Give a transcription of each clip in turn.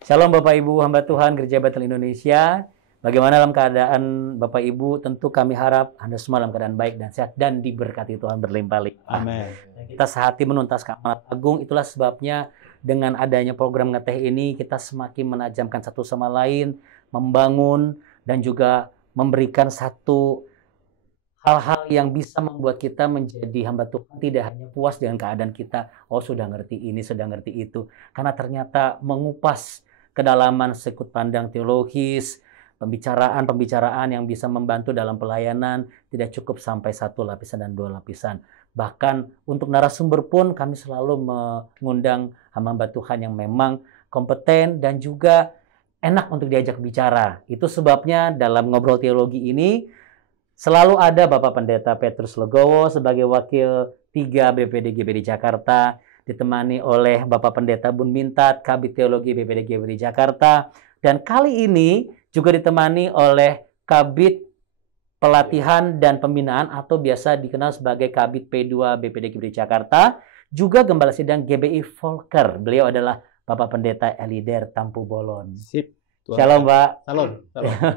Shalom Bapak Ibu hamba Tuhan Gereja Bethel Indonesia. Bagaimana dalam keadaan Bapak Ibu? Tentu kami harap Anda semua dalam keadaan baik dan sehat dan diberkati Tuhan berlimpah-limpah. Amin. Kita sehati menuntaskan amanat agung. Itulah sebabnya dengan adanya program ngeteh ini kita semakin menajamkan satu sama lain, membangun dan juga memberikan satu hal-hal yang bisa membuat kita menjadi hamba Tuhan, tidak hanya puas dengan keadaan kita, oh sudah ngerti ini, sudah ngerti itu. Karena ternyata mengupas kedalaman sudut pandang teologis, pembicaraan-pembicaraan yang bisa membantu dalam pelayanan, tidak cukup sampai satu lapisan dan dua lapisan. Bahkan untuk narasumber pun kami selalu mengundang hamba Tuhan yang memang kompeten dan juga enak untuk diajak bicara. Itu sebabnya dalam ngobrol teologi ini, selalu ada Bapak Pendeta Petrus Legowo sebagai Wakil 3 BPD GBD Jakarta, ditemani oleh Bapak Pendeta Bun Mintat, Kabid Teologi BPD GBD Jakarta, dan kali ini juga ditemani oleh Kabid Pelatihan dan Pembinaan atau biasa dikenal sebagai Kabid P2 BPD GBD Jakarta, juga Gembala Sidang GBI Volker. Beliau adalah Bapak Pendeta Elider Tampu Bolon. Sip. Shalom Pak. Salam.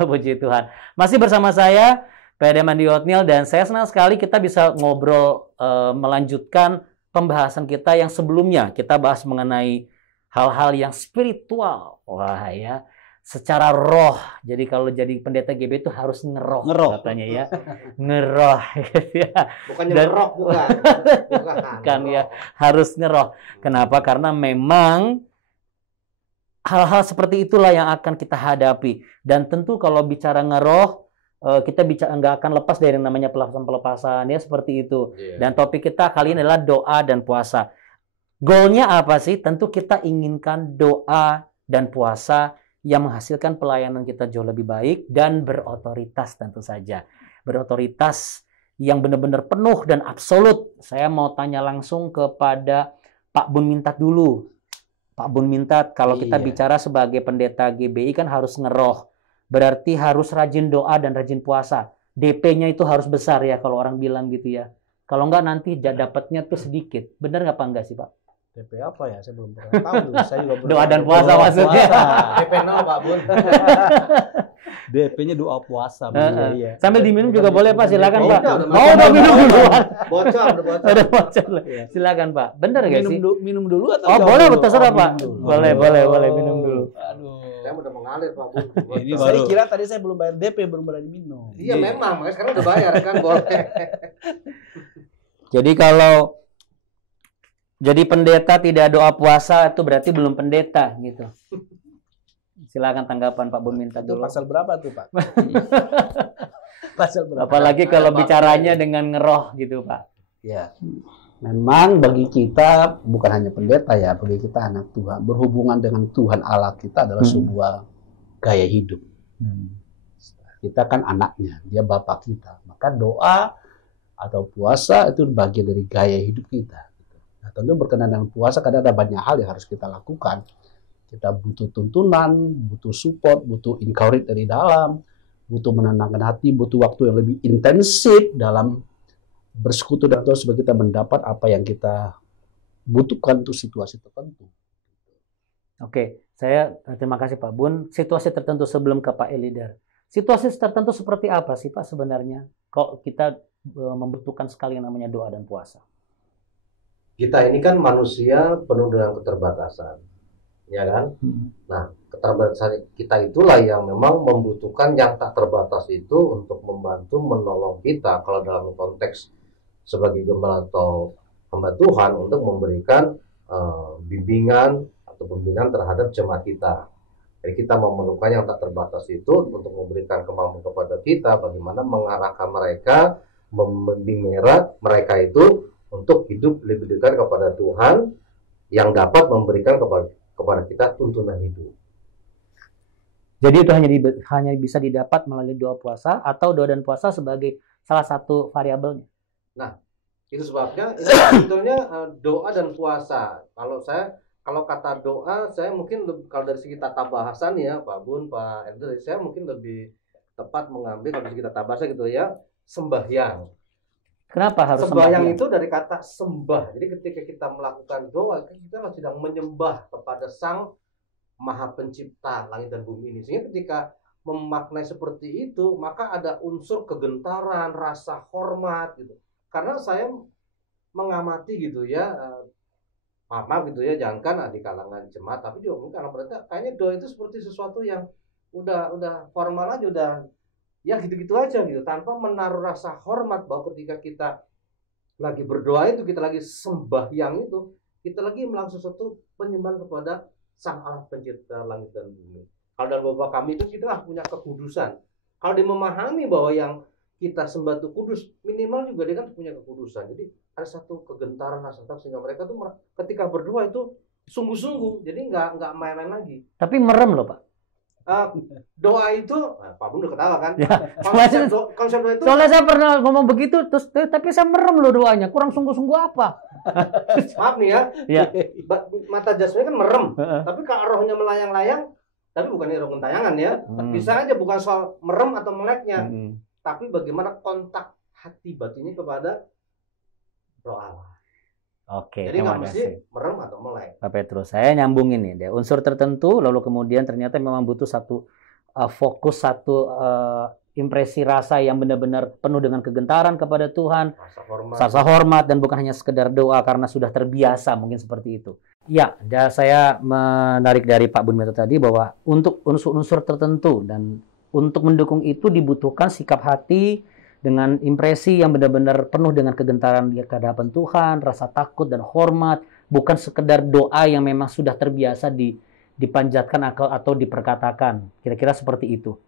Puji Tuhan. Masih bersama saya Pak Mandi Otniel, dan saya senang sekali kita bisa ngobrol melanjutkan pembahasan kita yang sebelumnya. Kita bahas mengenai hal-hal yang spiritual. Wah ya, secara roh. Jadi kalau jadi pendeta GB itu harus ngeroh. Katanya ya. Ngeroh. Bukannya ngeroh, bukan. Bukan ya, harus ngeroh. Kenapa? Karena memang hal-hal seperti itulah yang akan kita hadapi. Dan tentu kalau bicara ngeroh, kita nggak akan lepas dari yang namanya pelepasan ya, seperti itu. Dan topik kita kali ini adalah doa dan puasa. Goalnya apa sih? Tentu kita inginkan doa dan puasa yang menghasilkan pelayanan kita jauh lebih baik dan berotoritas tentu saja. Berotoritas yang benar-benar penuh dan absolut. Saya mau tanya langsung kepada Pak Bun Mintat dulu. Pak Bun Mintat, kalau kita bicara sebagai pendeta GBI kan harus ngeroh. Berarti harus rajin doa dan rajin puasa. DP-nya itu harus besar ya kalau orang bilang gitu ya. Kalau enggak nanti dapatnya tuh sedikit. Benar nggak apa enggak sih Pak? DP apa ya? Saya belum pernah tahu tuh. Saya juga belum doa dan puasa maksudnya. DP 0 Pak Bun. DP-nya doa puasa. Iya. Sambil diminum juga boleh Pak, silakan Pak. Udah minum duluan. Bocor. Udah bocor. Silakan Pak. Benar nggak sih? Minum dulu atau boleh, terserah Pak. Boleh minum dulu. Aduh. Saya udah mengalir Pak Bun. Ini saya kira tadi saya belum bayar DP, belum berani minum. Iya memang, makanya sekarang udah bayar kan boleh. Jadi kalau jadi pendeta tidak doa puasa itu berarti belum pendeta gitu. Silakan tanggapan Pak Bun Mintat dulu. Pasal berapa tuh Pak? Pasal berapa? Apalagi kalau bicaranya dengan ngeroh gitu Pak. Ya, memang bagi kita bukan hanya pendeta ya, bagi kita anak Tuhan, berhubungan dengan Tuhan Allah kita adalah sebuah gaya hidup. Kita kan anaknya, dia bapak kita. Maka doa atau puasa itu bagian dari gaya hidup kita. Nah, tentu berkenaan dengan puasa karena ada banyak hal yang harus kita lakukan. Kita butuh tuntunan, butuh support, butuh encourage dari dalam, butuh menenangkan hati, butuh waktu yang lebih intensif dalam bersekutu dengan Tuhan supaya kita mendapat apa yang kita butuhkan untuk situasi tertentu. Oke, saya terima kasih Pak Bun. Situasi tertentu sebelum ke Pak Elider. Situasi tertentu seperti apa sih Pak sebenarnya? Kok kita membutuhkan sekali yang namanya doa dan puasa? Kita ini kan manusia penuh dengan keterbatasan, ya kan? Nah, keterbatasan kita itulah yang memang membutuhkan yang tak terbatas itu untuk membantu menolong kita kalau dalam konteks sebagai gembala atau hamba Tuhan untuk memberikan bimbingan atau pembinaan terhadap jemaat kita. Jadi kita memerlukan yang tak terbatas itu untuk memberikan kemampuan kepada kita bagaimana mengarahkan mereka, membimbing mereka itu untuk hidup lebih dekat kepada Tuhan yang dapat memberikan kepada kita tuntunan hidup. Jadi itu hanya bisa didapat melalui doa puasa atau doa dan puasa sebagai salah satu variabelnya. Nah, itu sebabnya sebetulnya doa dan puasa. Kalau kata doa, saya mungkin kalau dari segi tata bahasan ya, Pak Bun, Pak Ender, saya mungkin lebih tepat mengambil kalau dari segi tata bahasa gitu ya, sembahyang. Kenapa harus sembahyang? Itu dari kata sembah. Jadi ketika kita melakukan doa, kita sedang menyembah kepada Sang Maha Pencipta langit dan bumi ini. Sehingga ketika memaknai seperti itu, maka ada unsur kegentaran, rasa hormat gitu. Karena saya mengamati gitu ya, maaf gitu ya, jangankan di kalangan jemaat, tapi juga mungkin kalangan pendeta, kayaknya doa itu seperti sesuatu yang udah formal aja, udah ya gitu-gitu aja gitu, tanpa menaruh rasa hormat bahwa ketika kita lagi berdoa itu, kita lagi sembahyang itu, kita lagi melakukan sesuatu penyembahan kepada Sang Allah Pencipta langit dan bumi. Kalau dalam Bapa kami itu kita punya kekudusan. Kalau dia memahami bahwa yang kita sembah itu kudus, minimal juga dia kan punya kekudusan. Jadi ada satu kegentaran, rasa takut, sehingga mereka tuh ketika berdoa itu sungguh-sungguh, jadi nggak main-main lagi. Tapi merem loh Pak. Doa itu, Pak Bun udah ketawa kan? Ya, Konsep doa itu. soalnya saya pernah ngomong begitu, terus tapi saya merem loh doanya, kurang sungguh-sungguh apa? Maaf nih ya, Ya. mata jasmani kan merem, tapi kalau rohnya melayang-layang, tapi bukan ini roh gentayangan ya, bisa aja bukan soal merem atau meleknya, tapi bagaimana kontak hati batinnya kepada roh Allah. Oke, Jadi terima nggak mesti kasih. merem atau melek. Pak Petrus, saya nyambungin nih, deh. Unsur tertentu, lalu kemudian ternyata memang butuh satu fokus, satu impresi rasa yang benar-benar penuh dengan kegentaran kepada Tuhan, rasa hormat, dan bukan hanya sekedar doa karena sudah terbiasa, mungkin seperti itu. Ya, saya menarik dari Pak Bun Minta tadi bahwa untuk unsur-unsur tertentu dan untuk mendukung itu dibutuhkan sikap hati dengan impresi yang benar-benar penuh dengan kegentaran di hadapan Tuhan, rasa takut dan hormat, bukan sekedar doa yang memang sudah terbiasa dipanjatkan atau diperkatakan. Kira-kira seperti itu.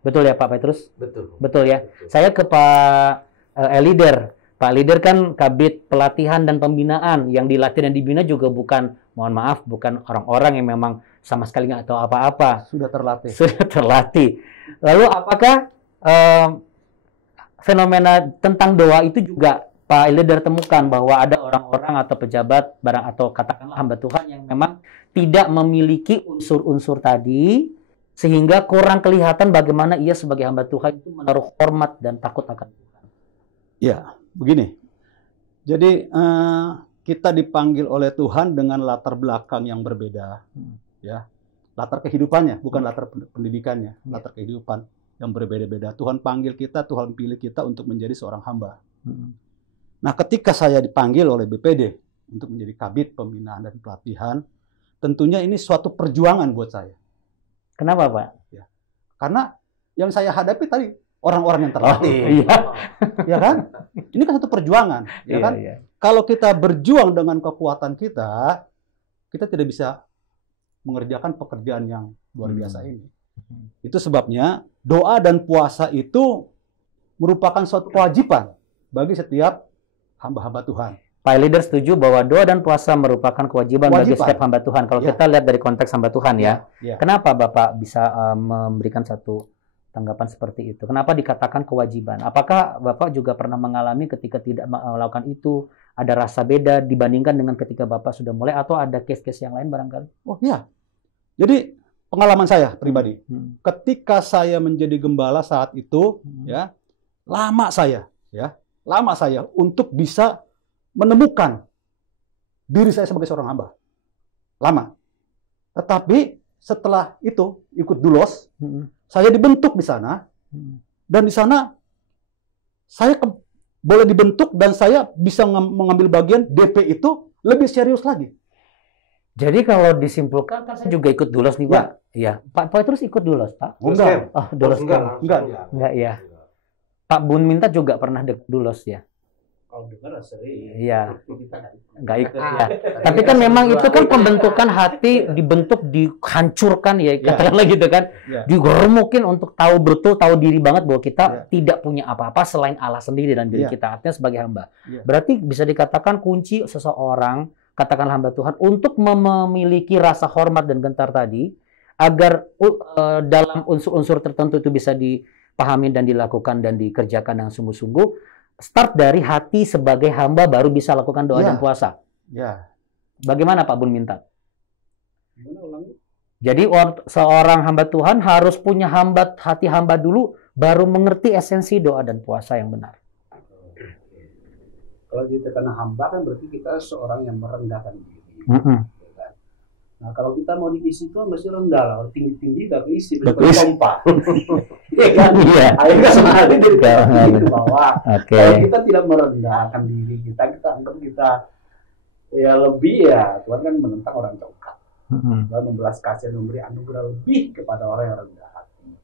Betul ya Pak Petrus? Betul. Betul ya. Betul. Saya ke Pak Elider. Pak Elider kan Kabid Pelatihan dan Pembinaan. Yang dilatih dan dibina juga bukan, mohon maaf, bukan orang-orang yang memang sama sekali nggak tahu apa-apa. Sudah terlatih. Sudah terlatih. Lalu apakah fenomena tentang doa itu juga Pak Elider temukan bahwa ada orang-orang atau pejabat barang atau katakanlah hamba Tuhan yang memang tidak memiliki unsur-unsur tadi sehingga kurang kelihatan bagaimana ia sebagai hamba Tuhan itu menaruh hormat dan takut akan Tuhan. Ya, begini. Jadi kita dipanggil oleh Tuhan dengan latar belakang yang berbeda, ya. Latar kehidupannya, bukan latar pendidikannya, latar kehidupan yang berbeda-beda. Tuhan panggil kita, Tuhan pilih kita untuk menjadi seorang hamba. Nah, ketika saya dipanggil oleh BPD untuk menjadi Kabid Pembinaan dan Pelatihan, tentunya ini suatu perjuangan buat saya. Kenapa, Pak? Ya. Karena yang saya hadapi tadi orang-orang yang terlatih. Iya. Ya kan? Ini kan satu perjuangan, ya kan? Iya. Kalau kita berjuang dengan kekuatan kita tidak bisa mengerjakan pekerjaan yang luar biasa ini. Itu sebabnya doa dan puasa itu merupakan suatu kewajiban bagi setiap hamba-hamba Tuhan. Pak Elider setuju bahwa doa dan puasa merupakan kewajiban bagi setiap hamba Tuhan. Kalau kita lihat dari konteks hamba Tuhan ya. Kenapa Bapak bisa memberikan satu tanggapan seperti itu? Kenapa dikatakan kewajiban? Apakah Bapak juga pernah mengalami ketika tidak melakukan itu, ada rasa beda dibandingkan dengan ketika Bapak sudah mulai, atau ada case-case yang lain barangkali? Oh iya. Jadi pengalaman saya pribadi, ketika saya menjadi gembala saat itu, ya, lama saya untuk bisa menemukan diri saya sebagai seorang hamba. Lama. Tetapi setelah itu ikut dulos, saya dibentuk di sana, dan di sana saya boleh dibentuk dan saya bisa mengambil bagian DP itu lebih serius lagi. Jadi kalau disimpulkan, kan saya juga ikut dulos nih, Pak. Iya. Pak Petrus ikut dulos, Pak? Enggak. Oh, dulos enggak ya. Pak Bun Minta juga pernah dulos ya? Kalau dengar sering. Iya. Enggak ikut ya. Tapi kan memang itu kan pembentukan hati, dibentuk, dihancurkan ya, katakanlah gitu kan. Digeremukin untuk tahu betul, tahu diri banget bahwa kita tidak punya apa-apa selain Allah sendiri dan diri kita. Artinya sebagai hamba. Berarti bisa dikatakan kunci seseorang, katakanlah hamba Tuhan, untuk memiliki rasa hormat dan gentar tadi, agar dalam unsur-unsur tertentu itu bisa dipahami dan dilakukan dan dikerjakan dengan sungguh-sungguh, start dari hati sebagai hamba baru bisa lakukan doa dan puasa. Bagaimana Pak Bun Minta? Jadi seorang hamba Tuhan harus punya hati hamba dulu, baru mengerti esensi doa dan puasa yang benar. Kalau kita karena hamba kan berarti kita seorang yang merendahkan diri. Nah, kalau kita mau diisi itu mesti rendah lah, tinggi-tinggi udah keisi, Udah betul keisi. pompa. Iya kan? Iya. Akhirnya semangat dari tinggi ke bawah. Oke. Kalau kita tidak merendahkan diri kita anggap kita ya lebih ya, Tuhan kan menentang orang congkak. Tuhan membelas kasihan, memberi anugerah lebih kepada orang yang rendah hati.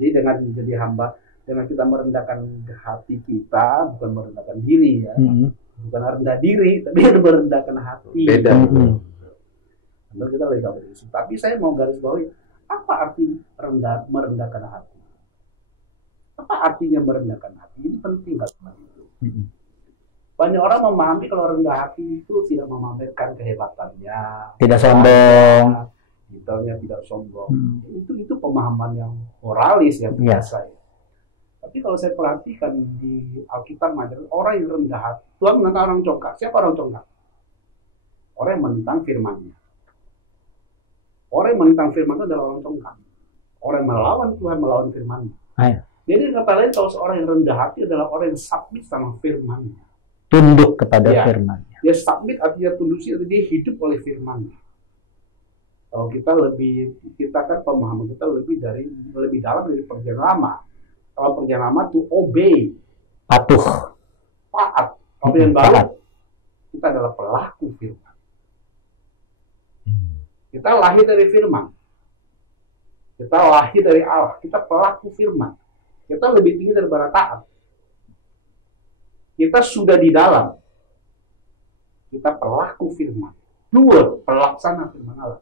Jadi dengan menjadi hamba, dengan kita merendahkan hati kita, bukan merendahkan diri ya, bukan rendah diri, tapi merendahkan hati. Beda. Lalu kita lebih gampang. Tapi saya mau garis bawahi, apa arti merendahkan hati? Apa artinya merendahkan hati? Ini penting kata itu. Banyak orang memahami kalau rendah hati itu tidak memamerkan kehebatannya, Tidak sombong. Detailnya tidak sombong. Itu pemahaman yang moralis yang biasa. Ya. Tapi kalau saya perhatikan di Alkitab mengajarkan orang yang rendah hati, Tuhan menentang orang congkak. Siapa orang congkak? Orang yang menentang firman-Nya. Orang yang menentang firman itu adalah orang congkak. Orang yang melawan Tuhan, melawan firman-Nya. Jadi kata lain, kalau seorang yang rendah hati adalah orang yang submit sama firman-Nya. Tunduk kepada Ya. firman. Dia submit artinya tunduk, dia hidup oleh firman-Nya. Kalau kita kan pemahaman kita lebih dalam dari perjanjian lama. Kalau perjanjian lama to obey, Patuh. taat. Kalau yang baru, kita adalah pelaku firman. Kita lahir dari firman. Kita lahir dari Allah. Kita pelaku firman. Kita lebih tinggi daripada taat. Kita sudah di dalam. Kita pelaku firman. Dua, pelaksana firman Allah.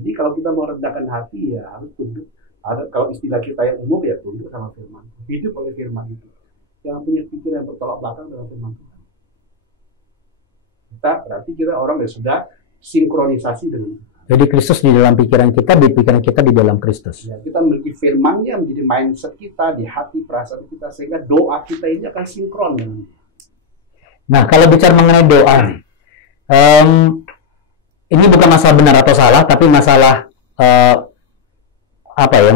Jadi kalau kita mau rendahkan hati ya harus tunduk. Kalau istilah kita yang umum ya tunduk sama firman. Hidup oleh firman itu. Jangan punya pikiran yang bertolak belakang dengan firman Tuhan. Berarti kita orang yang sudah sinkronisasi dengan Tuhan. Jadi Kristus di dalam pikiran kita di dalam Kristus. Ya, kita memiliki firman-Nya menjadi mindset kita, di hati, perasaan kita, sehingga doa kita ini akan sinkron dengan Dia. Nah, kalau bicara mengenai doa, ini bukan masalah benar atau salah, tapi masalah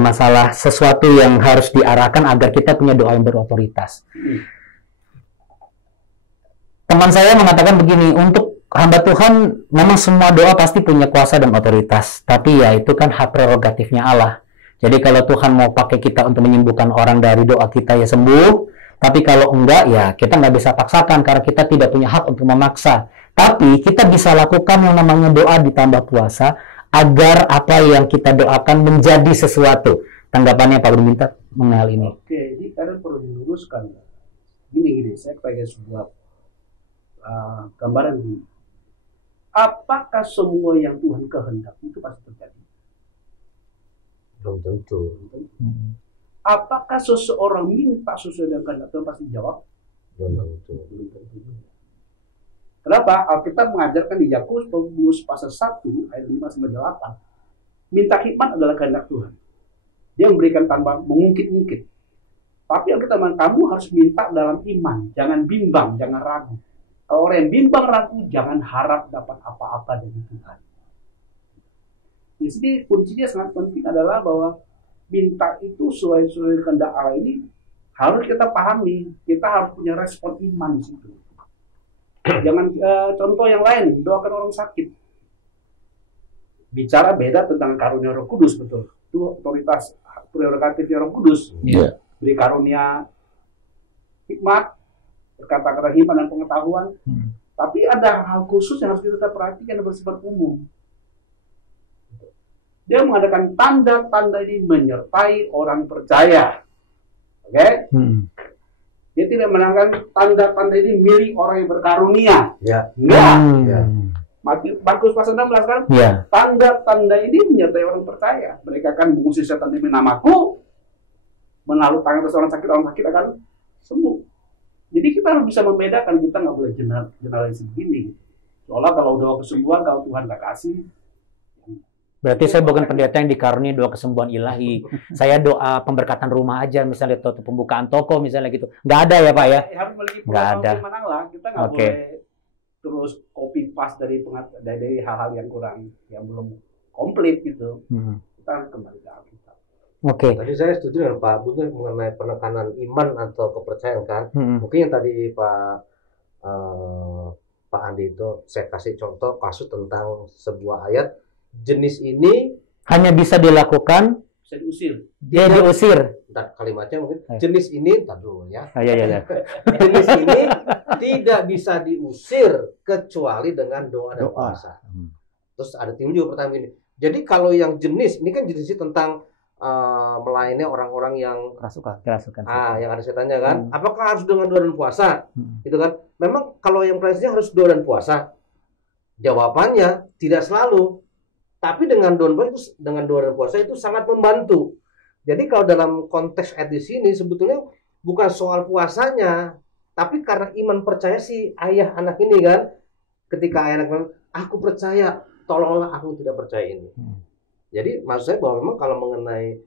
masalah sesuatu yang harus diarahkan agar kita punya doa yang berotoritas. Teman saya mengatakan begini, untuk hamba Tuhan memang semua doa pasti punya kuasa dan otoritas, tapi ya itu kan hak prerogatifnya Allah. Jadi kalau Tuhan mau pakai kita untuk menyembuhkan orang dari doa kita ya sembuh, tapi kalau enggak ya kita nggak bisa paksakan karena kita tidak punya hak untuk memaksa. Tapi kita bisa lakukan yang namanya doa ditambah puasa agar apa yang kita doakan menjadi sesuatu. Tanggapannya Pak Budi minta mengenai hal ini. Oke, ini kadang perlu diluruskan. Gini, saya pakai sebuah gambaran ini. Apakah semua yang Tuhan kehendaki itu pasti terjadi? Belum tentu. Apakah seseorang minta sesuai dengan kehendak Tuhan pasti jawab? Belum tentu. Kenapa? Alkitab mengajarkan di Yakobus pasal 1 ayat 5-8. Minta hikmat adalah kehendak Tuhan. Dia memberikan tanpa mengungkit-ungkit. Tapi Alkitab mengatakan kamu harus minta dalam iman, jangan bimbang, jangan ragu. Kalau orang yang bimbang ragu, jangan harap dapat apa-apa dari Tuhan. Di sini kuncinya sangat penting adalah bahwa minta itu sesuai kehendak Allah ini harus kita pahami. Kita harus punya respon iman di situ. Jangan contoh yang lain, doakan orang sakit. Bicara beda tentang karunia Roh Kudus, betul. Itu otoritas prerogatifnya Roh Kudus. Iya. Beri karunia hikmat, berkata-kata hikmat dan pengetahuan. Tapi ada hal khusus yang harus kita perhatikan yang bersifat umum. Dia mengadakan tanda-tanda ini menyertai orang percaya. Oke? Dia tidak menangkan tanda-tanda ini milik orang yang berkarunia. Ya. Enggak. Ya. Markus pasal 16 kan? Ya. Tanda-tanda ini menyertai orang percaya. Mereka akan mengusir setan demi namaku, menaruh tangan ke orang sakit akan sembuh. Jadi kita harus bisa membedakan, kita nggak boleh generalisasi begini. Soalnya kalau doa kesembuhan, kalau Tuhan nggak kasih, Berarti saya bukan pendeta yang dikaruniai doa kesembuhan ilahi. Saya doa pemberkatan rumah aja, misalnya atau pembukaan toko misalnya gitu. Nggak ada ya Pak ya? harus memiliki Nggak ada. firman Allah. Kita nggak Oke. boleh terus copy paste dari hal-hal yang belum komplit gitu. Kita harus kembali ke Alkitab. Oke. Tadi saya setuju dengan Pak Budi mengenai penekanan iman atau kepercayaan kan. Mungkin yang tadi Pak Andi itu saya kasih contoh kasus tentang sebuah ayat jenis ini hanya bisa dilakukan Bisa diusir. dia diusir. Ntar kalimatnya mungkin jenis ini, ntar dulu ya. Ya. Jenis ini tidak bisa diusir kecuali dengan doa dan puasa. Terus ada tim juga pertanyaan ini. Jadi kalau yang jenis ini kan jenisnya tentang melayani orang-orang yang Kerasukan. yang ada setannya kan. Apakah harus dengan doa dan puasa? Gitu kan. Memang kalau yang prinsipnya harus doa dan puasa. Jawabannya tidak selalu. Tapi dengan doa dan puasa itu sangat membantu. Jadi kalau dalam konteks ayat di sini sebetulnya bukan soal puasanya, tapi karena iman percaya si ayah anak ini kan. Ketika ayah anak bilang, aku percaya, tolonglah aku tidak percaya ini. Jadi maksud saya bahwa memang kalau mengenai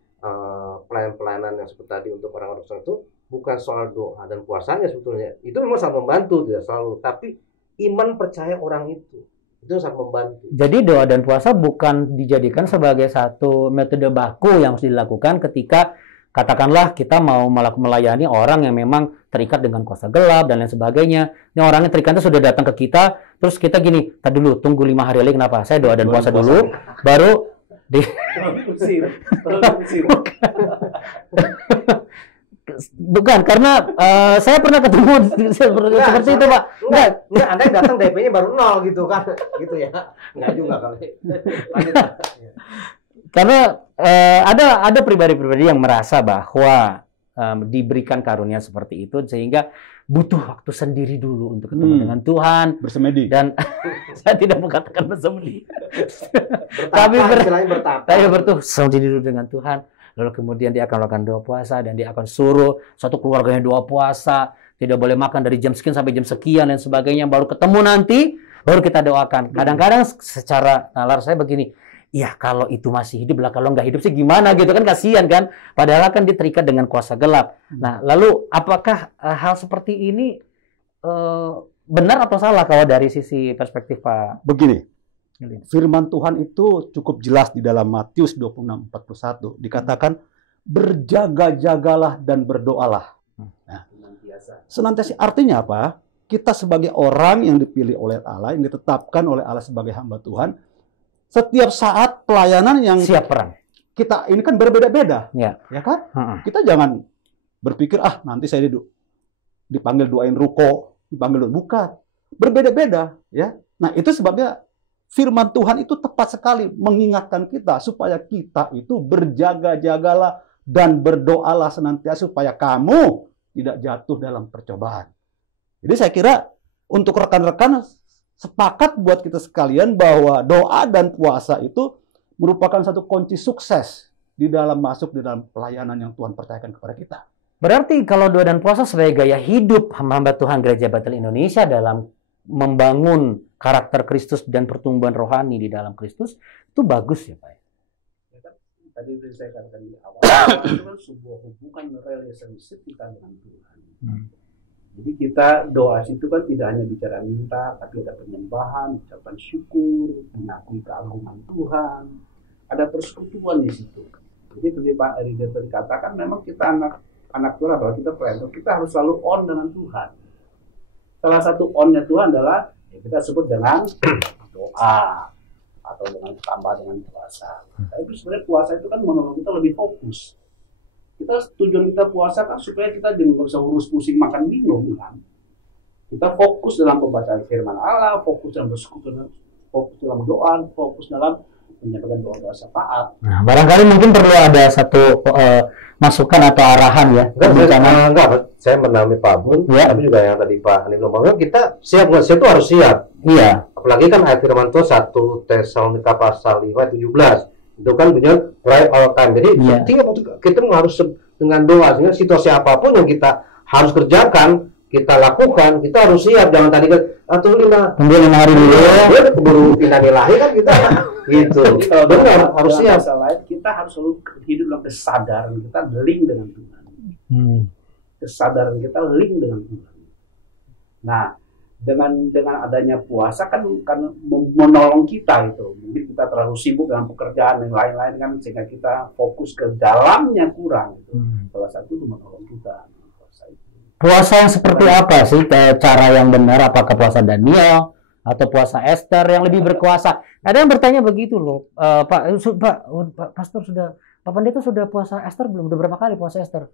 pelayanan yang seperti tadi untuk orang-orang itu bukan soal doa dan puasanya sebetulnya. Itu memang sangat membantu, tidak selalu. Tapi iman percaya orang itu sangat membantu. Jadi doa dan puasa bukan dijadikan sebagai satu metode baku yang harus dilakukan ketika katakanlah kita mau melayani orang yang memang terikat dengan kuasa gelap dan lain sebagainya. Ini orangnya terikatnya sudah datang ke kita, terus kita gini, tadi dulu tunggu 5 hari lagi, kenapa? Saya doa dan puasa dulu, baru Bukan, karena saya pernah ketemu seperti itu, Pak. Enggak, Anda yang datang DP-nya baru 0 gitu kan. Gitu ya. Enggak juga kali. Lanjut. Karena ada pribadi-pribadi yang merasa bahwa diberikan karunia seperti itu sehingga butuh waktu sendiri dulu untuk ketemu dengan Tuhan, bersemedi. Dan saya tidak mengatakan bersemedi. Tapi bertuh sendiri dulu dengan Tuhan. Lalu kemudian dia akan melakukan doa puasa dan dia akan suruh satu keluarganya doa puasa, tidak boleh makan dari jam sekian sampai jam sekian dan sebagainya, baru ketemu nanti baru kita doakan. Kadang-kadang secara nalar saya begini, ya kalau itu masih hidup lah, kalau nggak hidup sih gimana gitu kan, kasihan kan, padahal kan dia terikat dengan kuasa gelap. Nah lalu apakah hal seperti ini benar atau salah kalau dari sisi perspektif Pak? Begini, firman Tuhan itu cukup jelas di dalam Matius 26:41. Dikatakan, berjaga-jagalah dan berdoalah. Nah, senantiasa artinya apa? Kita sebagai orang yang dipilih oleh Allah, yang ditetapkan oleh Allah sebagai hamba Tuhan, setiap saat pelayanan yang siap perang. Kita ini kan berbeda-beda. Ya kan? Kita jangan berpikir, nanti saya dipanggil doain ruko, dipanggil bukan. Berbeda-beda. Ya. Nah, itu sebabnya firman Tuhan itu tepat sekali mengingatkan kita supaya kita itu berjaga-jagalah dan berdoalah senantiasa supaya kamu tidak jatuh dalam percobaan. Jadi saya kira untuk rekan-rekan sepakat buat kita sekalian bahwa doa dan puasa itu merupakan satu kunci sukses di dalam masuk di dalam pelayanan yang Tuhan percayakan kepada kita. Berarti kalau doa dan puasa sebagai gaya hidup hamba Tuhan Gereja Bethel Indonesia dalam membangun karakter Kristus dan pertumbuhan rohani di dalam Kristus itu bagus ya Pak. Ya kan, tadi saya katakan di awal itu kan sebuah hubungan relationship kita dengan Tuhan. Jadi kita doa itu kan tidak hanya bicara minta, tapi ada penyembahan, ucapan syukur, mengakui keagungan Tuhan, ada persekutuan di situ. Jadi seperti Pak Eri tadi katakan, memang kita anak Tuhan, kalau kita pelayan, kita harus selalu on dengan Tuhan. Salah satu on-nya Tuhan adalah kita sebut dengan doa atau dengan tambah dengan puasa. Tapi sebenarnya puasa itu kan menolong kita lebih fokus. Tujuan kita puasa kan supaya kita jangan bisa urus pusing makan minum kan. Kita fokus dalam pembacaan firman Allah, fokus dalam bersekutu, fokus dalam doa, fokus dalam menyampaikan doa-doa syafaat. Nah, barangkali mungkin perlu ada satu masukan atau arahan ya. Enggak, saya menamai Pak Bun, tapi juga yang tadi Pak Ani ngomong, kita siap nggak siap itu harus siap. Iya. Apalagi kan ayat firman Tuhan 1 Tesalonika pasal 5:17 itu kan bunyinya pray all time. Jadi setiap kita harus dengan doa, sehingga situasi apapun yang kita harus kerjakan, kita lakukan, kita harus siap. Jangan tadi kan tunggu 5 hari dulu ya, keburu pindah nilai kan kita gitu. Benar, harus siap. Kita harus selalu hidup dalam kesadaran kita link dengan Tuhan. Kesadaran kita link dengan Tuhan. Nah, dengan adanya puasa kan menolong kita itu. Mungkin kita terlalu sibuk dengan pekerjaan yang lain-lain kan, sehingga kita fokus ke dalamnya kurang. Itu. Salah satu itu menolong kita. Puasa yang seperti apa sih cara yang benar? Apakah puasa Daniel atau puasa Esther yang lebih berkuasa. Ada yang bertanya begitu loh, Pak Pastor Pak Pendeta sudah puasa Esther belum? Udah berapa kali puasa Esther?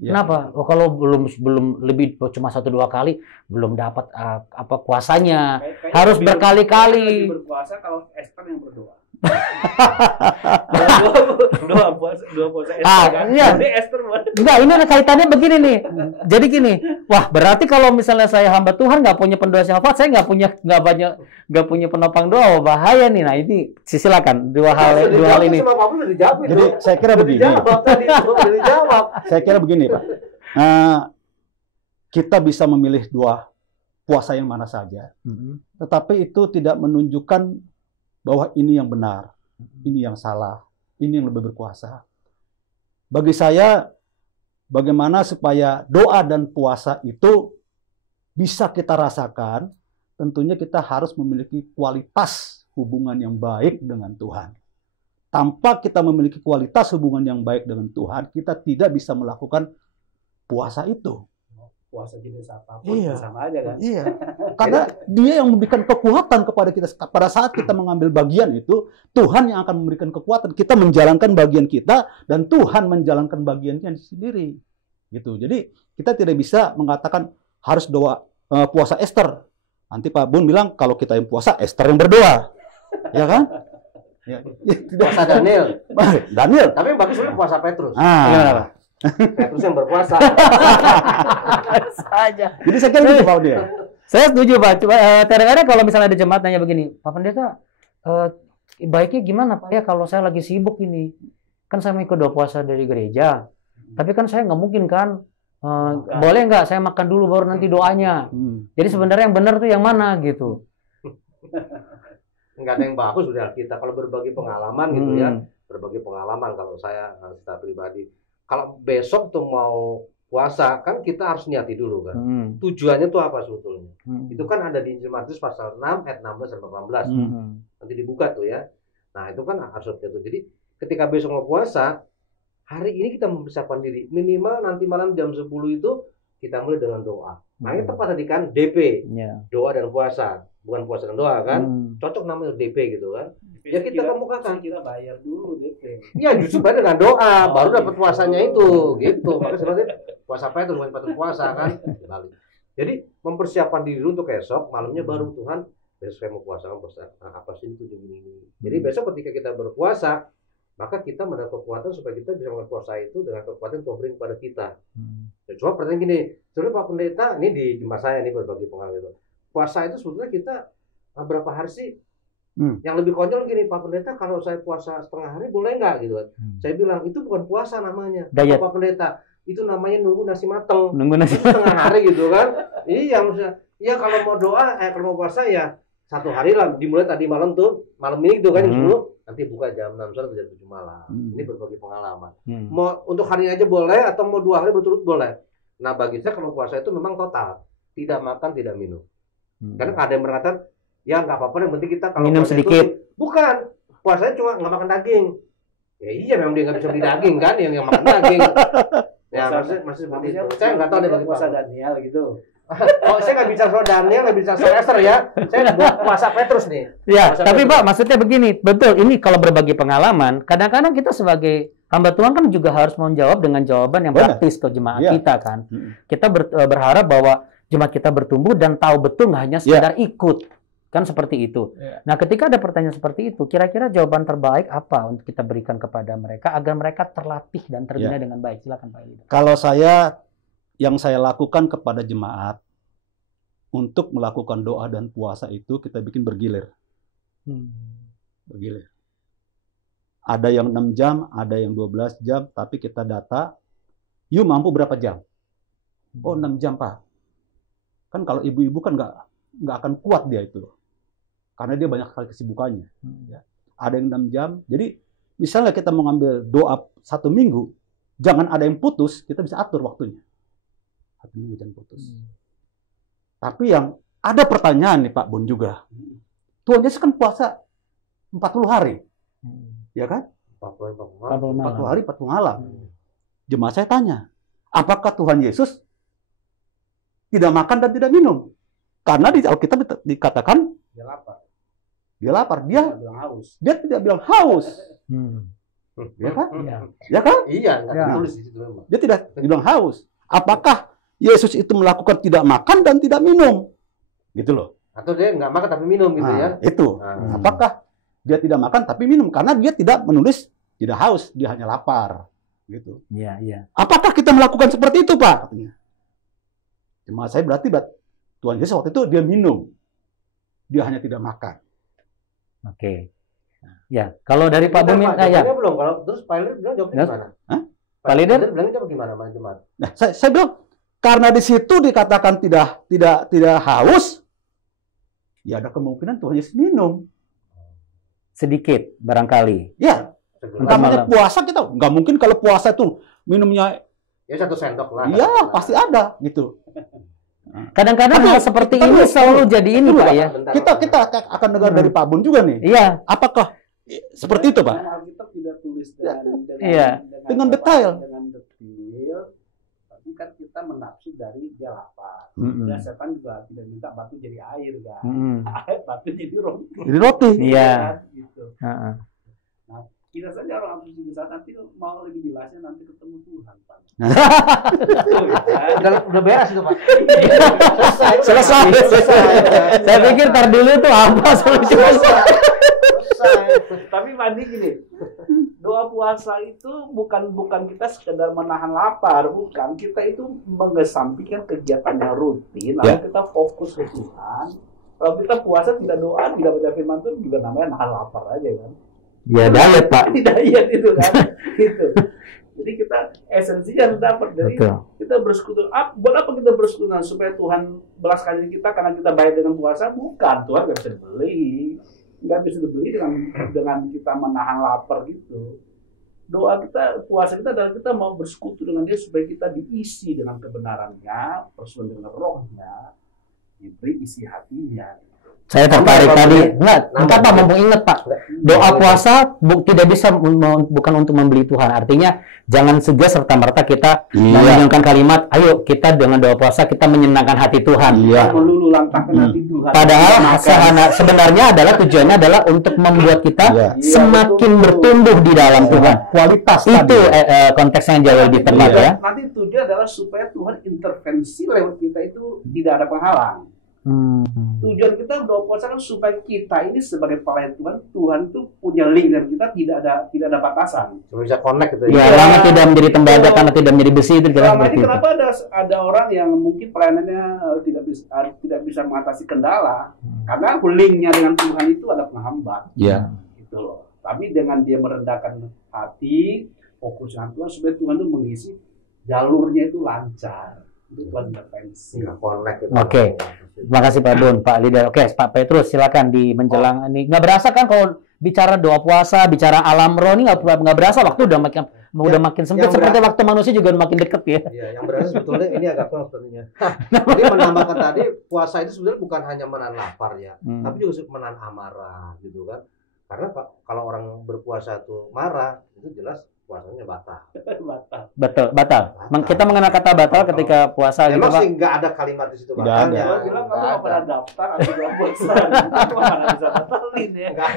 Ya. Kenapa? Oh, kalau belum lebih cuma 1-2 kali belum dapat apa kuasanya. Harus berkali-kali. Berpuasa kalau Esther yang berdoa. dua puasa Esther kan? Iya. Jadi Esther Enggak, ini ada kaitannya begini nih. Jadi gini, wah berarti kalau misalnya saya hamba Tuhan nggak punya pendoa syafaat, saya nggak punya penopang doa, bahaya nih. Nah ini silakan dua hal ini. Jadi saya kira begini. Saya kira begini, Pak. Kita bisa memilih dua puasa yang mana saja, tetapi itu tidak menunjukkan bahwa ini yang benar, ini yang salah, ini yang lebih berkuasa. Bagi saya, bagaimana supaya doa dan puasa itu bisa kita rasakan, tentunya kita harus memiliki kualitas hubungan yang baik dengan Tuhan. Tanpa kita memiliki kualitas hubungan yang baik dengan Tuhan, kita tidak bisa melakukan puasa itu. Puasa jenis apapun sama aja kan? Iya, karena dia yang memberikan kekuatan kepada kita. Pada saat kita mengambil bagian itu, Tuhan yang akan memberikan kekuatan. Kita menjalankan bagian kita, dan Tuhan menjalankan bagiannya sendiri. Gitu. Jadi kita tidak bisa mengatakan harus doa puasa Esther. Nanti Pak Bun bilang kalau kita yang puasa, Esther yang berdoa, ya kan? Ya. Puasa Daniel. Daniel. Tapi yang bagus itu puasa Petrus. Ah. Petrus yang berpuasa. Saja. Jadi saya kira gitu Pak dia. Saya setuju Pak. Coba kadang-kadang kalau misalnya ada jemaat nanya begini, Pak Pendeta, baiknya gimana Pak ya kalau saya lagi sibuk ini? Kan saya mau ikut doa puasa dari gereja, tapi kan saya nggak mungkin kan. Boleh nggak saya makan dulu baru nanti doanya? Jadi sebenarnya yang benar tuh yang mana gitu? Nggak ada yang bagus udah kita kalau berbagi pengalaman gitu ya. Berbagi pengalaman kalau saya secara pribadi. Kalau besok tuh mau puasa, kan kita harus niati dulu kan. Tujuannya tuh apa sebetulnya? Itu kan ada di Injil Matius pasal 6 ayat 16 sampai 18. Nanti dibuka tuh ya. Nah, itu kan harus itu. Jadi ketika besok mau puasa, hari ini kita mempersiapkan diri. Minimal nanti malam jam 10 itu kita mulai dengan doa. Nah, ini tepat tadi kan DP. Doa dan puasa. Bukan puasa dan doa kan. Cocok namanya DP gitu kan. Ya kita kemukakan, kita bayar dulu DP. Ya justru bayar dengan doa, baru dapat puasanya itu, gitu. Makanya sebenarnya puasa Petrus bukan Petrus puasa kan. Jadi mempersiapkan diri untuk esok, malamnya baru Tuhan, besok saya mau puasa, apa sih itu ini. Jadi besok ketika kita berpuasa, maka kita mendapat kekuatan supaya kita bisa melakukan puasa itu dengan kekuatan Tuhan beri kepada kita. Ya, cuma pertanyaan gini, sebenarnya Pak Pendeta, ini di jemaat saya ini berbagi pengalaman itu. Puasa itu sebetulnya kita berapa hari sih? Yang lebih konyol gini, Pak Pendeta, kalau saya puasa setengah hari boleh nggak gitu kan? Saya bilang itu bukan puasa namanya. Pak Pendeta, itu namanya nunggu nasi mateng. Nunggu nasi setengah hari gitu kan? Iya maksudnya. Ya kalau mau doa, kalau mau puasa ya 1 hari lah. Dimulai tadi malam tuh, malam ini gitu kan jam 10, nanti buka jam 6 sore jam 7 malam. Ini berbagi pengalaman. Mau untuk hari aja boleh atau mau 2 hari berturut boleh. Nah bagi saya kalau puasa itu memang total, tidak makan, tidak minum. Karena ada yang mengatakan ya nggak apa-apa, yang penting kita kalau minum sedikit. Bukan, puasanya cuma nggak makan daging. Ya iya memang dia nggak bisa beli daging kan, yang makan daging. Ya masih seperti itu. Saya nggak tahu deh bagi puasa Daniel gitu. Oh saya nggak bicara soal Daniel, nggak bicara soal Esther ya. Saya buat puasa Petrus nih. Ya, puasa tapi Petrus. Pak maksudnya begini, betul. Ini kalau berbagi pengalaman, kadang-kadang kita sebagai hamba Tuhan kan juga harus menjawab dengan jawaban yang praktis ke jemaat kita kan. Kita berharap bahwa jemaat kita bertumbuh dan tahu betul nggak hanya sekedar ikut. Kan seperti itu. Nah, ketika ada pertanyaan seperti itu, kira-kira jawaban terbaik apa untuk kita berikan kepada mereka agar mereka terlatih dan terbina dengan baik? Silakan Pak Eli. Kalau yang saya lakukan kepada jemaat untuk melakukan doa dan puasa itu kita bikin bergilir. Bergilir. Ada yang 6 jam, ada yang 12 jam, tapi kita data, you mampu berapa jam? Oh 6 jam Pak. Kan kalau ibu-ibu kan nggak akan kuat dia itu. Karena dia banyak sekali kesibukannya. Ya. Ada yang 6 jam. Jadi misalnya kita mau ngambil doa 1 minggu, jangan ada yang putus, kita bisa atur waktunya. 1 minggu jangan putus. Tapi yang ada pertanyaan nih Pak Bun juga. Tuhan Yesus kan puasa 40 hari. Ya kan? 40 hari, 40 malam. Jemaat saya tanya, apakah Tuhan Yesus tidak makan dan tidak minum? Karena di Alkitab dikatakan Dia lapar. Dia lapar, dia bilang haus. dia tidak bilang haus. Ya kan? Ya. Ya kan? Iya, nggak Ya. ditulis di situ memang. Dia tidak bilang haus. Apakah Yesus itu melakukan tidak makan dan tidak minum? Gitu loh. Atau dia nggak makan tapi minum gitu ya. Itu. Nah. Apakah dia tidak makan tapi minum? Karena dia tidak menulis tidak haus, dia hanya lapar. Gitu. Iya, iya. Apakah kita melakukan seperti itu, Pak? Katanya. Cuma saya berarti Tuhan Yesus waktu itu dia minum. Dia hanya tidak makan. Oke. Ya, kalau dari Pak Bentar, Bumi, Pak, ya. jawabannya belum. Kalau terus Pak Leader bilang jawabnya Yes. gimana? Hah? Pak Leader? Leader bilangnya jawab gimana, Mas Jemaat? Nah, saya bilang karena di situ dikatakan tidak haus, ya ada kemungkinan Tuhan Yesus minum. Sedikit barangkali. Ya, Segelas. namanya puasa kita nggak mungkin kalau puasa itu minumnya Ya 1 sendok lah. ya pasti ada gitu. Kadang-kadang Tapi hal seperti kita ini dulu- selalu jadi ini, dulu, Pak, Pak, ya. bentar, Kita akan dengar dari Pak Bun juga nih. Iya, Apakah seperti itu, Pak? Karena Alkitab tidak tulis Iya. Dengan detail. Dengan detail. Tapi kan kita menafsir dari dia lapar. Mm-mm. Dan setan juga tidak minta batu jadi air kan. Mm-mm. Batu jadi roti. Jadi roti. Iya. Kan, gitu. Heeh. Kita saja orang abstrak di saat nanti mau lebih jelasnya nanti ketemu Tuhan, Pak. Udah beres itu, Pak. Selesai. Saya pikir tar dulu itu apa solusinya. Selesai. Tapi mandi gini, doa puasa itu bukan kita sekedar menahan lapar, bukan. Kita itu mengesampingkan kegiatan yang rutin, lalu Ya. kita fokus ke Tuhan. Kalau kita puasa tidak doa, tidak baca firman Tuhan juga namanya nahan lapar aja kan. Ya, diet, Pak. Tidak itu kan, gitu. Jadi kita esensinya harus dapat dari Betul. kita bersekutu. Buat apa kita bersekutu? Supaya Tuhan belas kasihan kita karena kita baik dengan puasa? Bukan, Tuhan nggak bisa dibeli, nggak bisa dibeli dengan kita menahan lapar gitu. Doa kita, puasa kita adalah kita mau bersekutu dengan Dia supaya kita diisi dengan kebenarannya, persoalan dengan rohnya, diberi isi hatinya. Saya tertarik Nambah, tadi. Pak. Enggak, Nambah, apa Pak. mumpung ingat, Pak. Doa puasa tidak bisa bukan untuk membeli Tuhan. Artinya jangan segan serta-merta kita menyanyikan kalimat, ayo kita dengan doa puasa kita menyenangkan hati Tuhan. Iya. Melulu langkahkan hati Tuhan. Padahal Maka- sebenarnya adalah tujuannya adalah untuk membuat kita Iya. semakin Iya, betul. bertumbuh di dalam Tuhan. Kualitas Itu konteksnya jauh lebih tepat Iya. ya. Nanti tujuan adalah supaya Tuhan intervensi lewat kita itu tidak ada penghalang. Tujuan kita doa puasa kan supaya kita ini sebagai pelayan Tuhan, Tuhan itu punya link dan kita tidak ada batasan. Cuma bisa connect gitu Ya, Iya. lama tidak menjadi tembaga karena tidak menjadi besi itu jelas Selama seperti ini itu. kenapa ada orang yang mungkin pelayanannya tidak bisa mengatasi kendala karena linknya dengan Tuhan itu ada penghambat. Iya. Gitu loh. Tapi dengan dia merendahkan hati, fokus dengan Tuhan supaya Tuhan itu mengisi jalurnya itu lancar. Itu Tuhan intervensi. Nggak connect gitu. Oke. Terima kasih Pak Bun, Pak Leader. Oke, Pak Petrus silakan di menjelang ini. Nggak berasa kan kalau bicara doa puasa, bicara alam roh ini nggak berasa waktu udah makin sempit yang seperti berasa- waktu manusia juga makin deket ya. Iya, yang berarti sebetulnya ini agak kurang sepertinya. Jadi menambahkan tadi puasa itu sebenarnya bukan hanya menahan lapar ya, tapi juga menahan amarah gitu kan. Karena kalau orang berpuasa tuh marah, itu jelas puasanya batal. Batal. Kita mengenal kata batal ketika puasa gitu, Memang Pak. sih nggak ada kalimat di situ Tidak batalnya. ada. Kalau bilang kamu nggak pernah daftar atau doa puasa, kamu mana bisa batalin ya? Nggak.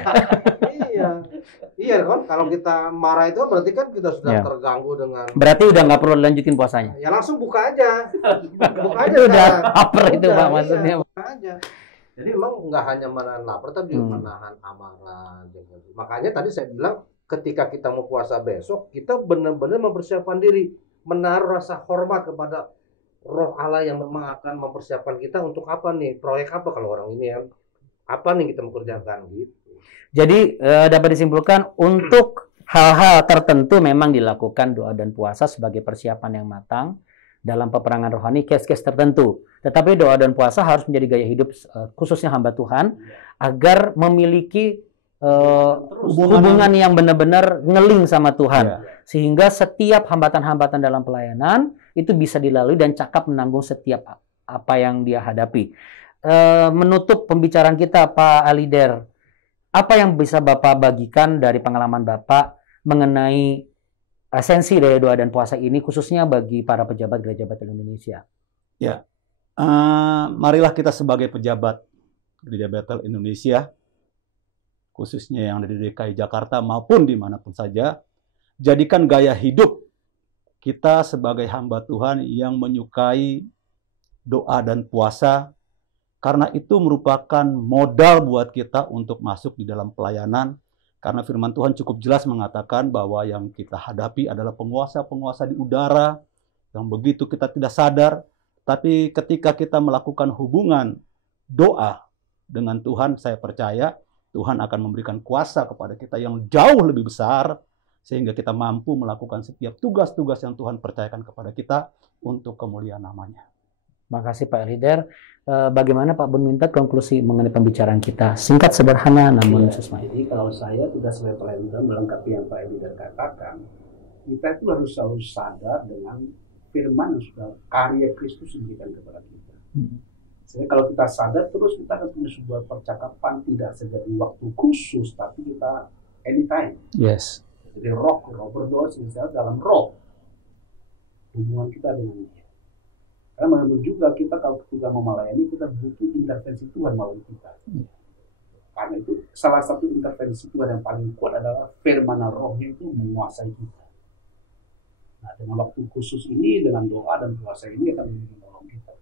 Iya kan, kalau kita marah itu berarti kan kita sudah Iya. terganggu dengan Berarti udah nggak perlu lanjutin puasanya. ya langsung buka aja. Buka aja Itu udah sekarang. lapar itu, Udah, Pak, iya, maksudnya. buka aja. Jadi memang nggak hanya menahan lapar tapi juga menahan amarah. Makanya tadi saya bilang ketika kita mau puasa besok, kita benar-benar mempersiapkan diri, menaruh rasa hormat kepada Roh Allah yang memang akan mempersiapkan kita untuk apa nih, proyek apa kalau orang ini kan, apa nih kita mau kerjakan gitu. Jadi dapat disimpulkan untuk hal-hal tertentu memang dilakukan doa dan puasa sebagai persiapan yang matang dalam peperangan rohani case-case tertentu. Tetapi doa dan puasa harus menjadi gaya hidup khususnya hamba Tuhan agar memiliki hubungan yang benar-benar ngeling sama Tuhan. Iya. Sehingga setiap hambatan-hambatan dalam pelayanan itu bisa dilalui dan cakap menanggung setiap apa yang dia hadapi. Menutup pembicaraan kita, Pak Alider, apa yang bisa Bapak bagikan dari pengalaman Bapak mengenai esensi dari doa dan puasa ini, khususnya bagi para pejabat gereja Bethel Indonesia? Marilah kita sebagai pejabat Gereja Bethel Indonesia, khususnya yang ada di DKI Jakarta maupun dimanapun saja, jadikan gaya hidup kita sebagai hamba Tuhan yang menyukai doa dan puasa, karena itu merupakan modal buat kita untuk masuk di dalam pelayanan. Karena firman Tuhan cukup jelas mengatakan bahwa yang kita hadapi adalah penguasa-penguasa di udara, yang begitu kita tidak sadar, tapi ketika kita melakukan hubungan doa dengan Tuhan, saya percaya Tuhan akan memberikan kuasa kepada kita yang jauh lebih besar, sehingga kita mampu melakukan setiap tugas-tugas yang Tuhan percayakan kepada kita untuk kemuliaan namanya. Makasih Pak Leader. Bagaimana Pak Bun minta konklusi mengenai pembicaraan kita? Singkat, sederhana, namun sesuai. Jadi kalau saya tidak sebagai pelayan melengkapi yang Pak Leader katakan, kita itu harus selalu sadar dengan firman yang sudah karya Kristus diberikan kepada kita. Sehingga kalau kita sadar terus, kita akan punya sebuah percakapan tidak saja di waktu khusus, tapi kita anytime. Yes. Jadi roh berdoa misalnya dalam roh hubungan kita dengan Dia. Karena menurut juga kita kalau ketika mau melayani, kita butuh intervensi Tuhan melalui kita. Karena itu salah satu intervensi Tuhan yang paling kuat adalah firman rohnya itu menguasai kita. Nah, dengan waktu khusus ini, dengan doa dan puasa ini akan menolong kita.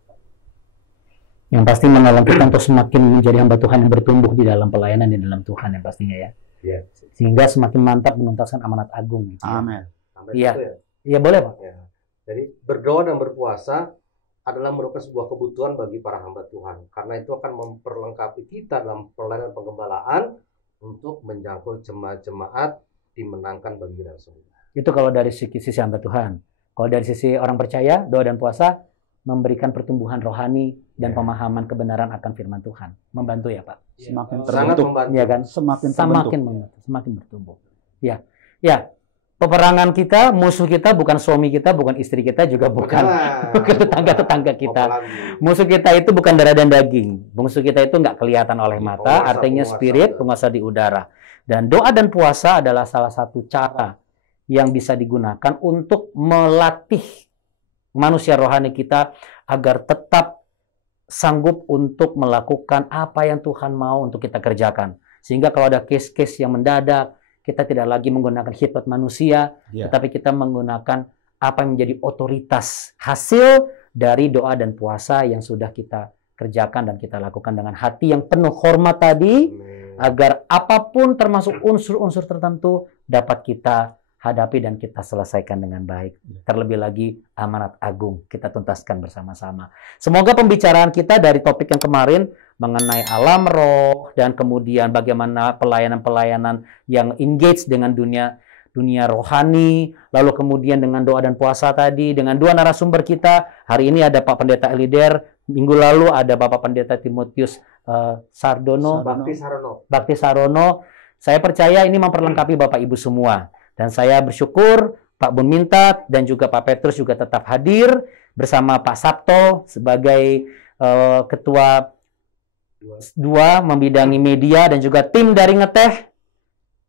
Yang pasti menolong kita untuk semakin menjadi hamba Tuhan yang bertumbuh di dalam pelayanan di dalam Tuhan yang pastinya ya. Ya. Sehingga semakin mantap menuntaskan amanat agung. Gitu. Amin. Iya. Iya boleh Pak. Ya. Jadi berdoa dan berpuasa adalah merupakan sebuah kebutuhan bagi para hamba Tuhan. Karena itu akan memperlengkapi kita dalam pelayanan penggembalaan untuk menjangkau jemaat-jemaat dimenangkan bagian surga. Itu kalau dari sisi hamba Tuhan. Kalau dari sisi orang percaya, doa dan puasa memberikan pertumbuhan rohani dan pemahaman kebenaran akan firman Tuhan. Membantu ya Pak? Semakin Sangat terbentuk. membantu. Ya kan? Semakin terbentuk. Semakin bertumbuh. Ya. Ya. Peperangan kita, musuh kita bukan suami kita, bukan istri kita, juga bukan tetangga-tetangga kita. Musuh kita itu bukan darah dan daging. Musuh kita itu nggak kelihatan oleh mata, artinya spirit, penguasa di udara. Dan doa dan puasa adalah salah satu cara yang bisa digunakan untuk melatih manusia rohani kita agar tetap sanggup untuk melakukan apa yang Tuhan mau untuk kita kerjakan. Sehingga kalau ada case-case yang mendadak, kita tidak lagi menggunakan hikmat manusia, tetapi kita menggunakan apa yang menjadi otoritas hasil dari doa dan puasa yang sudah kita kerjakan dan kita lakukan dengan hati yang penuh hormat tadi, agar apapun termasuk unsur-unsur tertentu dapat kita hadapi dan kita selesaikan dengan baik. Terlebih lagi amanat agung kita tuntaskan bersama-sama. Semoga pembicaraan kita dari topik yang kemarin mengenai alam roh dan kemudian bagaimana pelayanan-pelayanan yang engage dengan dunia rohani, lalu kemudian dengan doa dan puasa tadi, dengan dua narasumber kita. Hari ini ada Pak Pendeta Elider, minggu lalu ada Bapak Pendeta Timotius Bakti Sarono. Saya percaya ini memperlengkapi Bapak Ibu semua. Dan saya bersyukur Pak Bun Mintat dan juga Pak Petrus juga tetap hadir bersama Pak Sabto sebagai ketua dua membidangi media dan juga tim dari Ngeteh.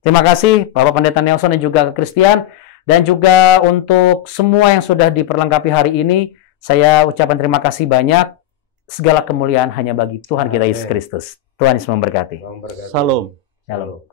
Terima kasih Bapak Pendeta Nelson dan juga Christian. Dan juga untuk semua yang sudah diperlengkapi hari ini, saya ucapkan terima kasih banyak. Segala kemuliaan hanya bagi Tuhan kita Yesus Kristus. Tuhan Yesus memberkati. Salam. Shalom.